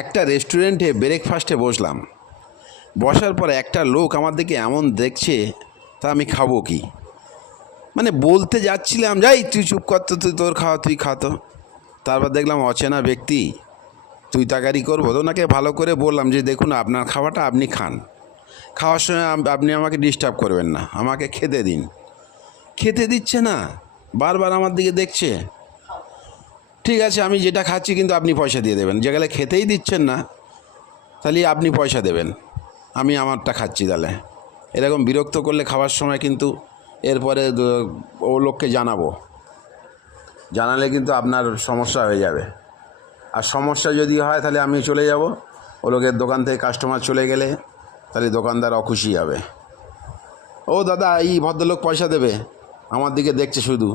একটা রেস্টুরেন্টে ব্রেকফাস্টে বসলাম। বসার পরে একটা লোক আমার দিকে এমন দেখছে, তা আমি খাবো কি? মানে বলতে যাচ্ছিলাম, যাই তুই চুপ কর তো, তুই তোর খাওয়া তুই খাতো। তারপর দেখলাম অচেনা ব্যক্তি, তুই তাকারি করবো তো। ওনাকে ভালো করে বললাম যে দেখুন, আপনার খাওয়াটা আপনি খান, খাওয়ার সময় আপনি আমাকে ডিস্টার্ব করবেন না, আমাকে খেতে দিন। খেতে দিচ্ছে না, বারবার আমার দিকে দেখছে। ঠিক আছে, আমি যেটা খাচ্ছি কিন্তু আপনি পয়সা দিয়ে দেবেন। যেগুলো খেতেই দিচ্ছেন না, তাহলে আপনি পয়সা দেবেন, আমি আমারটা খাচ্ছি তাহলে। এরকম বিরক্ত করলে খাওয়ার সময় কিন্তু এরপরে ও লোককে জানাবো, জানালে কিন্তু আপনার সমস্যা হয়ে যাবে। আর সমস্যা যদি হয় তাহলে আমি চলে যাব। ও লোকের দোকান থেকে কাস্টমার চলে গেলে তাহলে দোকানদার অখুশি হবে। ও দাদা, এই ভদ্রলোক পয়সা দেবে, আমার দিকে দেখছে শুধু।